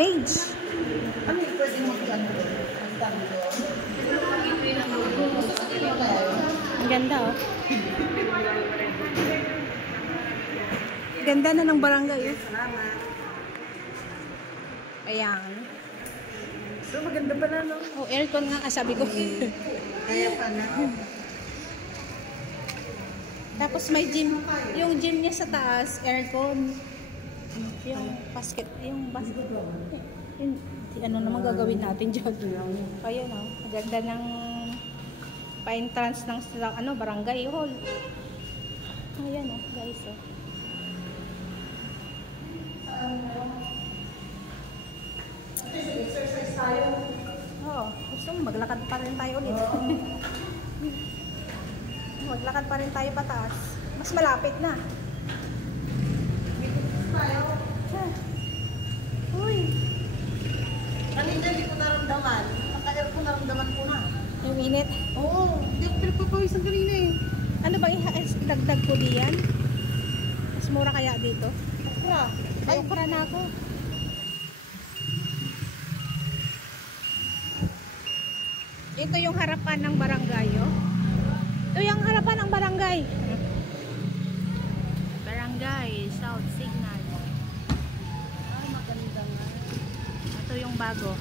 page. Ano yung pwede mo dyan? Ang ganda oh. Ganda na ng barangay eh. Salamat. Ayan. So maganda pala no? Oh, aircon nga sabi ko. Kaya pala. Tapos may gym. Yung gym niya sa taas, aircon. Yung basket. Yung ano naman gagawin natin dyan. Ayun oh. Maganda ng pa-entrance ng ano, barangay hall. Ayan oh, guys oh. Exercise tayo. Oo. Gusto mo, maglakad pa rin tayo ulit. Maglakad pa rin tayo pataas. Mas malapit na. Tayo. Uy. Kanina hindi ko naramdaman. Pagka-air ko naramdaman ko na. Yung init. Oo. Hindi ako pinagpapawisan kanina eh. Ano ba dagdag ko diyan? Mas mura kaya dito? Okra. Ay, okra na ako. Ito yung harapan ng barangay, oh. Ito yung harapan ng barangay. Barangay South Signal. Ay, maganda nga. Ito yung bago.